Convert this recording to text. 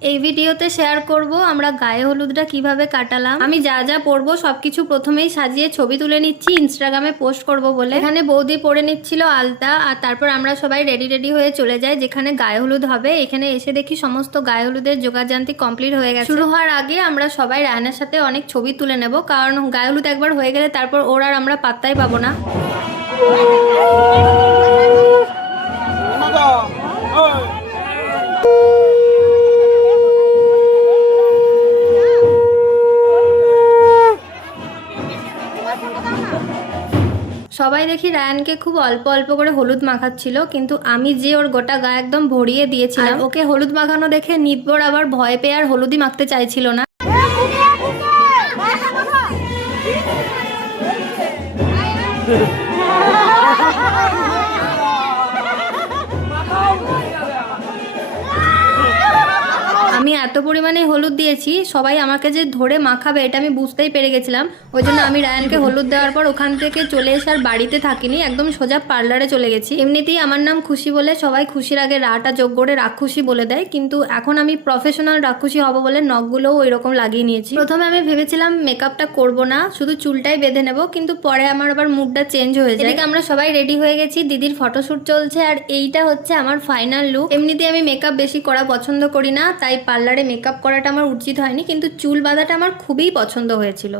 এই ভিডিওতে শেয়ার করব আমরা গায়ে হলুদটা কিভাবে কাটালাম। আমি যা যা পরবো সবকিছু প্রথমেই সাজিয়ে ছবি তুলে নিচ্ছি ইনস্টাগ্রামে পোস্ট করব বলে। এখানে বৌদি পরে নিচ্ছিল আলতা, আর তারপর আমরা সবাই রেডি হয়ে চলে যাই যেখানে গায়ে হলুদ হবে। এখানে এসে দেখি সমস্ত গায়ে হলুদের যোগাযান্তি কমপ্লিট হয়ে গেছে। শুরু হওয়ার আগে আমরা সবাই রায়নের সাথে অনেক ছবি তুলে নেব, কারণ গায়ে হলুদ একবার হয়ে গেলে তারপর ওর আর আমরা পাত্তাই পাবো না। সবাই দেখি রায়ানকে খুব অল্প অল্প করে হলুদ মাখাচ্ছিল, কিন্তু আমি যে ওর গোটা গায়ে একদম ভরিয়ে দিয়েছিলাম। ওকে হলুদ মাখানো দেখে নিতবর আবার ভয় পেয়ে আর হলুদই মাখতে চাইছিল না। আমি এত পরিমাণে হলুদ দিয়েছি, সবাই আমাকে যে ধরে মাখাবে এটা আমি বুঝতেই পেরে গেছিলাম। ওই জন্য আমি রায়ানকে হলুদ দেওয়ার পর ওখান থেকে চলে এসে আর বাড়িতে থাকিনি, একদম সোজা পার্লারে চলে গেছি। এমনিতেই আমার নাম খুশি বলে সবাই খুশির আগে রাটা যোগ করে রাক্ষুসী বলে দেয়, কিন্তু এখন আমি প্রফেশনাল রাক্ষুসী হব বলে নখগুলোও ওই রকম লাগিয়ে নিয়েছি। প্রথমে আমি ভেবেছিলাম মেকআপটা করব না, শুধু চুলটাই বেঁধে নেব, কিন্তু পরে আমার আবার মুডটা চেঞ্জ হয়ে যায়। আমরা সবাই রেডি হয়ে গেছি, দিদির ফটোশ্যুট চলছে, আর এইটা হচ্ছে আমার ফাইনাল লুক। এমনিতেই আমি মেকআপ বেশি করা পছন্দ করি না, তাই পার্লারে মেকআপ করাটা আমার উচিত হয়নি, কিন্তু চুল বাঁধাটা আমার খুবই পছন্দ হয়েছিল।